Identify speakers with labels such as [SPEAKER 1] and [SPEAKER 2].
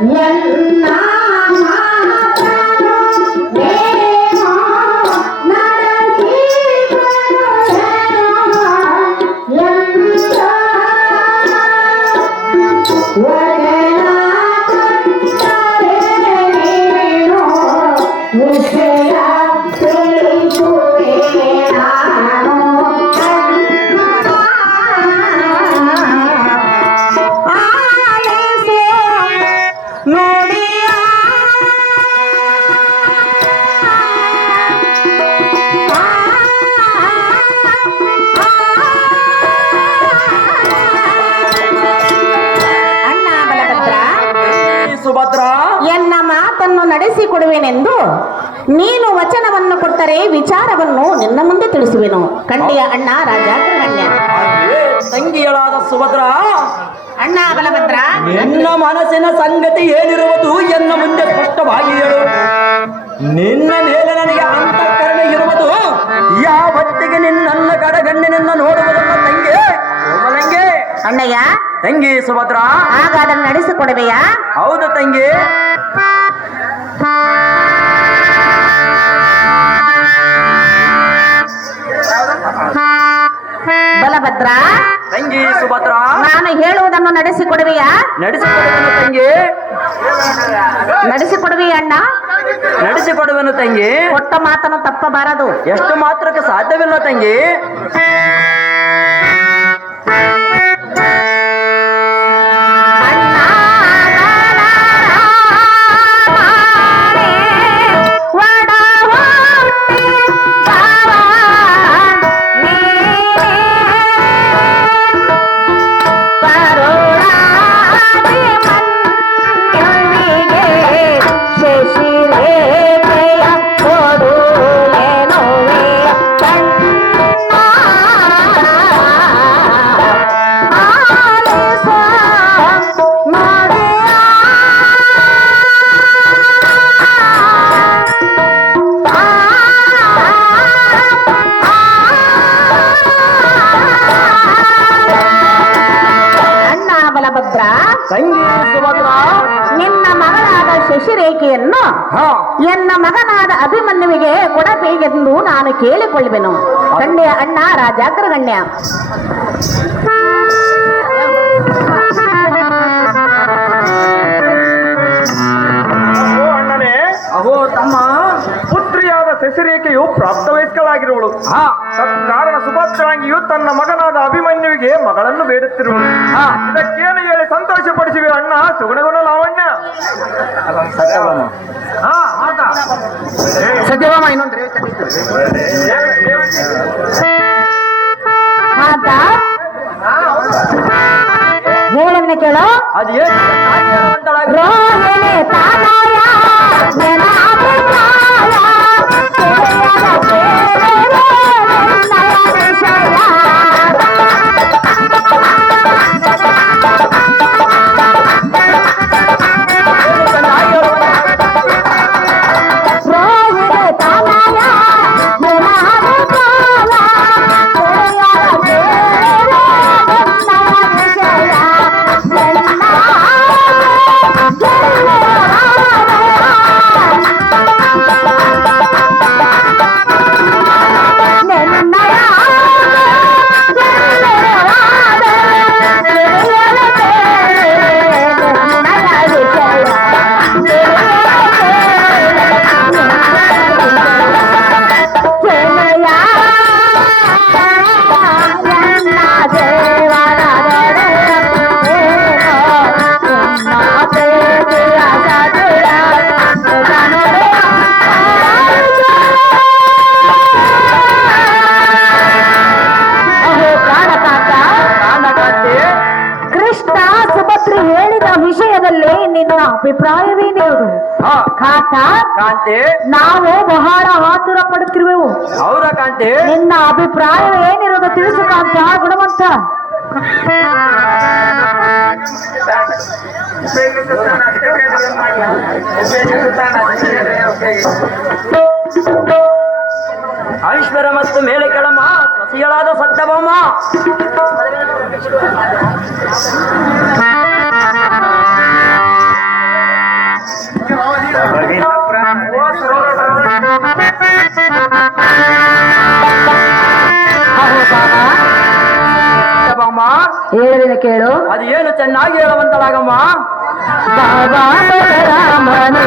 [SPEAKER 1] Yeah. ನಡೆಸಿಕೊಡುವೆನೆಂದು ನೀನು ವಚನವನ್ನು ಕೊಟ್ಟರೆ ವಿಚಾರವನ್ನು ನಿನ್ನ ಮುಂದೆ ತಿಳಿಸುವೆನು. ಕಂಡಿಯ ಅಣ್ಣ ರಾಜ
[SPEAKER 2] ಹಾಗೆಯೇ ತಂಗಿಯಳಾದ ಸುಭದ್ರ
[SPEAKER 1] ಅಣ್ಣ ಬಲಭದ್ರ.
[SPEAKER 2] ನಿನ್ನ ಮನಸ್ಸಿನ ಸಂಗತಿ ಏನಿರುವುದು ಎನ್ನ ಮುಂದೆ ಸ್ಪಷ್ಟವಾಗಿ ಹೇಳು. ನಿನ್ನ ಮೇಲೆ ನನಗೆ ಅಂತಃಕರಣ ಇರುವುದು ಯಾವತ್ತಿಗೆ ನಿನ್ನ ಕಡಗಣ್ಣಿನಿಂದ ನೋಡುವುದಲ್ಲ ತಂಗಿ?
[SPEAKER 1] ಅಣ್ಣಯ್ಯ
[SPEAKER 2] ತಂಗಿ ಸುಭದ್ರ.
[SPEAKER 1] ಹಾಗಾದ್ರೆ ನಡೆಸಿಕೊಡುವೆಯಾ?
[SPEAKER 2] ಹೌದು ತಂಗಿ. ತಂಗಿ ಸುಭದ್ರ
[SPEAKER 1] ನಾನು ಹೇಳುವುದನ್ನು ನಡೆಸಿಕೊಡುವೆಯಾ?
[SPEAKER 2] ನಡೆಸಿಕೊಡುವನು ತಂಗಿ.
[SPEAKER 1] ನಡೆಸಿಕೊಡುವೆಯ ಅಣ್ಣ?
[SPEAKER 2] ನಡೆಸಿಕೊಡುವನು ತಂಗಿ.
[SPEAKER 1] ಕೊಟ್ಟ ಮಾತನ್ನು ತಪ್ಪಬಾರದು.
[SPEAKER 2] ಎಷ್ಟು ಮಾತ್ರಕ್ಕೆ ಸಾಧ್ಯವಿಲ್ಲ ತಂಗಿ. ತಂಗಿ ಸುಭದ್ರ
[SPEAKER 1] ನಿನ್ನ ಮಗಳಾದ ಶಶಿರೇಖೆಯನ್ನು ಎನ್ನ ಮಗನಾದ ಅಭಿಮನ್ಯುವಿಗೆ ಕೊಡಬೇಕೆಂದು ನಾನು ಕೇಳಿಕೊಳ್ಳುವೆನು. ಗಣ್ಯ ಅಣ್ಣ ರಾಜಾಗ್ರ
[SPEAKER 3] ಗಣ್ಯ ಅಣ್ಣನೇ
[SPEAKER 2] ಅಹೋ ತಮ್ಮ.
[SPEAKER 3] ಪುತ್ರಿಯಾದ ಶಶಿರೇಖೆಯು ಪ್ರಾಪ್ತವಯಸ್ಕಳಾಗಿರುವಳು.
[SPEAKER 2] ಹಾ.
[SPEAKER 3] ಕಾರಣ ಸುಭದ್ರಾಂಗಿಯು ತನ್ನ ಮಗನಾದ ಅಭಿಮನ್ಯುವಿಗೆ ಮಗಳನ್ನು ಬೇಡುತ್ತಿರುವಳು.
[SPEAKER 2] ಹಾ.
[SPEAKER 3] ಇದಕ್ಕೇನು ಸಂತೋಷಪಡಿಸಿವೆ ಅಣ್ಣ ಸುಗುಣಗುಣ ಲಾವಣ್ಯ ಹಾ ಆತ.
[SPEAKER 1] ಸತ್ಯವಾಮ ಇನ್ನೊಂದು ಆತ ಹೇಳನ್ನ ಕೇಳು
[SPEAKER 2] ಅದು ಏನು
[SPEAKER 1] ನಿನ್ನ ಅಭಿಪ್ರಾಯವೇನಿರುವುದು ಕಾಂತ
[SPEAKER 2] ಕಾಂತಿ.
[SPEAKER 1] ನಾವು ಬಹಳ ಆತುರ ಪಡುತ್ತಿರುವೆವು.
[SPEAKER 2] ಹೌದಾ ಕಾಂತಿ?
[SPEAKER 1] ನಿನ್ನ ಅಭಿಪ್ರಾಯ ಏನಿರೋದು ತಿಳಿಸು ಕಾಂತ ಗುಣವಂತ.
[SPEAKER 2] ಐಶ್ವರ ಮತ್ತು ಮೇಲೆ ಕೆಳಮ್ಮ ಸಸಿಗಳಾದ ಸತ್ಯಭಾಮ. ಸತ್ಯಭಾಮ
[SPEAKER 4] ಹೇಳುವಿನ ಕೇಳು
[SPEAKER 2] ಅದು ಏನು ಚೆನ್ನಾಗಿ ಹೇಳುವಂತಳಾಗಮ್ಮ
[SPEAKER 4] ಬಾಬಾ ಬಲರಾಮನೇ